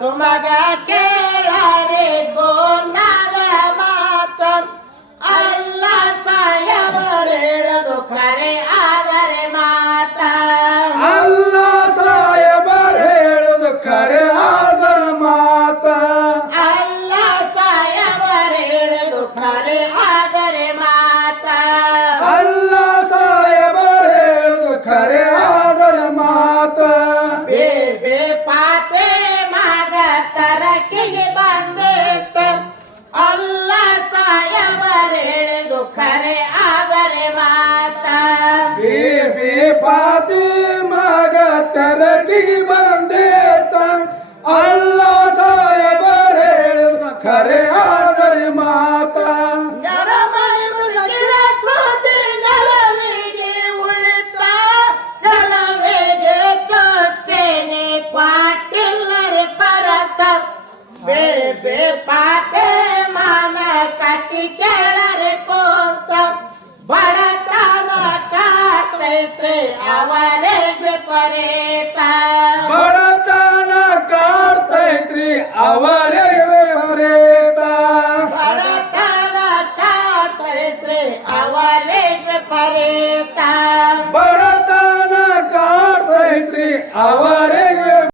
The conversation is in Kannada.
ತುಮಗ ಕೇಳರೆ ಗೋನಾಗ ಮಾತ ಅಲ್ಲ ಸಾಯವರೇಳದು ಖರೆ ಆದರೆ ಮಾತ ಅಲ್ಲ ಸಾಯಬರ್ ಹೇಳುದು ಖರೆ ಆದರ ಮಾತ ಅಲ್ಲ ಸಾಯವರೇಳದು ಖರೆ ಆದರೆ ಮಾತ ಅಲ್ಲ ಸಾಯಬರ್ ಹೇಳುದು ಖರೆ ಆದರ ಮಾತ ಬೇಬೆ ಪಾತೆ ಮಾಗ ತರಕಿಗೆ ಬಂದೇತ ಅಲ್ಲ ಸಾಯವರೇಳದು ಖರೆ ಆದರೆ ಮಾತ ಬೇಬೆ ಪಾತಿ ಮಗ ತೆರಗಿ ಬಂದೇತ ಅಲ್ಲ ಸಾಯಬರ್ ಹೇಳುದು ಖರೆ ಆದರೆ ಮಾತ ನರಮನೆ ಮುಗಿದ ಸೋಚೆ ನಲವಿಗೆ ಉಳಿತ ನಲವೆಗೆ ಚೊಚ್ಚೆನೆ ಕ್ವಾಟಿಲ್ಲರೆ ಪರತ ಬೇಬೆ ಪಾತೆ ಮಾನ ಕಟ್ಟಿ ಕೆಳರೆ ಕೋತ ಬಡತನ ಕಾಟೈತ್ರೆ ಅವರೆಗೆ ಪರೇತ ಬಡತನ ಕಾಡ್ತೈತ್ರಿ ಅವರಿಗೆ ಬರೇತ ಬಡತನ ಕಾಟೈತ್ರೆ ಅವರೆಗೆ ಪರೇತ ಬಡತನ ಕಾಡ್ತೈತ್ರಿ ಅವರಿಗೆ